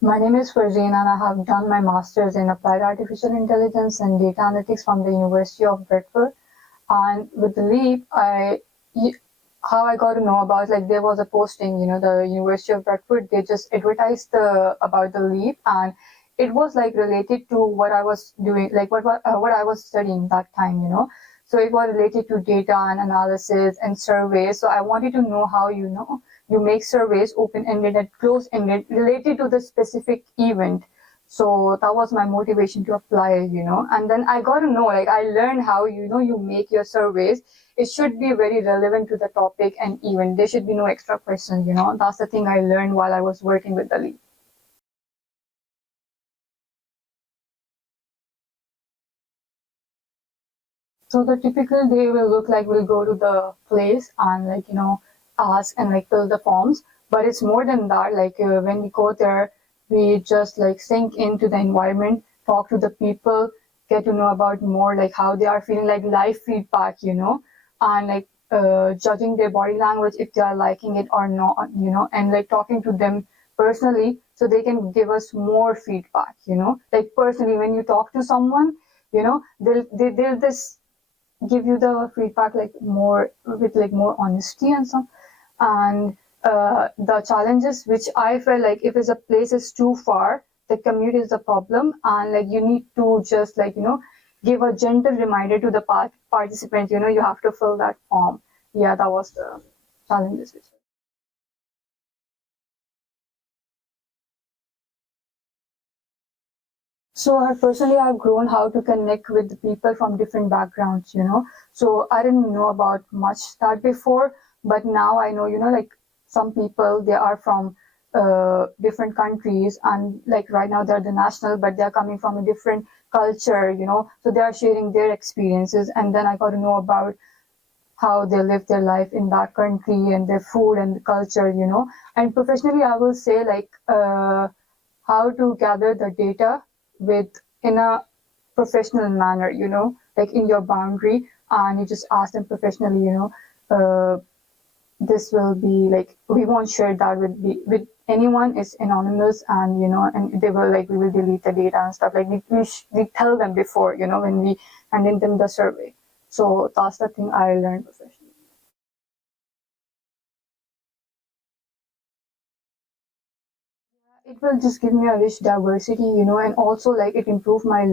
My name is Farzeen and I have done my master's in applied artificial intelligence and data analytics from the University of Bradford. And with the leap, how I got to know about, like, there was a posting, the University of Bradford, they just advertised about the leap, and it was like related to what I was doing, like what I was studying that time. So it was related to data and analysis and surveys. So I wanted to know how you make surveys open-ended and close-ended related to the specific event. So that was my motivation to apply. And then I got to know, like, I learned how, you make your surveys. It should be very relevant to the topic and event. There should be no extra questions. That's the thing I learned while I was working with the lead. So the typical day will look like we'll go to the place and, like, ask and like fill the forms. But it's more than that. Like, when we go there, we just like sink into the environment, talk to the people, get to know about more like how they are feeling, like live feedback, and like judging their body language if they are liking it or not, and like talking to them personally so they can give us more feedback. Like personally, when you talk to someone, they'll just give you the feedback like more with like more honesty and stuff. And the challenges which I felt like if a place is too far, the commute is the problem, and like you need to just like give a gentle reminder to the participants. You have to fill that form. Yeah, that was the challenges. So I personally, I've grown how to connect with the people from different backgrounds. So I didn't know about much that before, but now I know, like some people, they are from different countries, and like right now they're the national, but they're coming from a different culture. So they are sharing their experiences, and then I got to know about how they live their life in that country and their food and the culture. And professionally, I will say like how to gather the data with in a professional manner, like in your boundary, and you just ask them professionally, this will be like we won't share that with anyone. It's anonymous, and they will like we will delete the data and stuff. Like we tell them before, when we handing them the survey. So that's the thing I learned professionally. It will just give me a rich diversity, and also like it improved my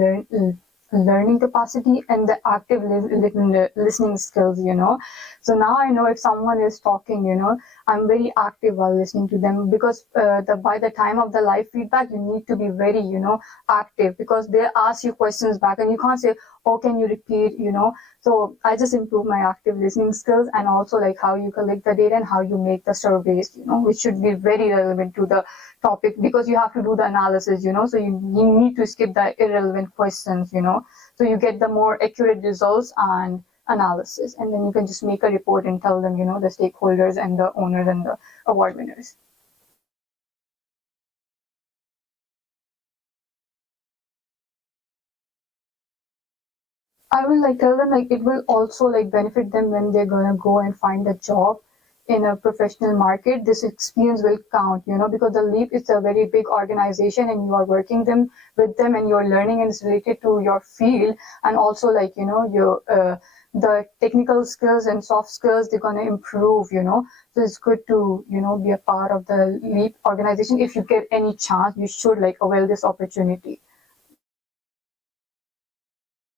learning capacity and the active listening skills. So now I know if someone is talking, I'm very active while listening to them, because by the time of the live feedback, you need to be very, active, because they ask you questions back and you can't say, oh, can you repeat. So I just improve my active listening skills, and also like how you collect the data and how you make the surveys, which should be very relevant to the topic, because you have to do the analysis, so you need to skip the irrelevant questions, so you get the more accurate results and analysis, and then you can just make a report and tell them, the stakeholders and the owners and the award winners. I will like tell them like it will also like benefit them when they're gonna go and find a job in a professional market. This experience will count, because the Leap is a very big organization and you are working them with them and you're learning, and it's related to your field, and also like your the technical skills and soft skills, they're gonna improve. So it's good to be a part of the Leap organization. If you get any chance, you should like avail this opportunity.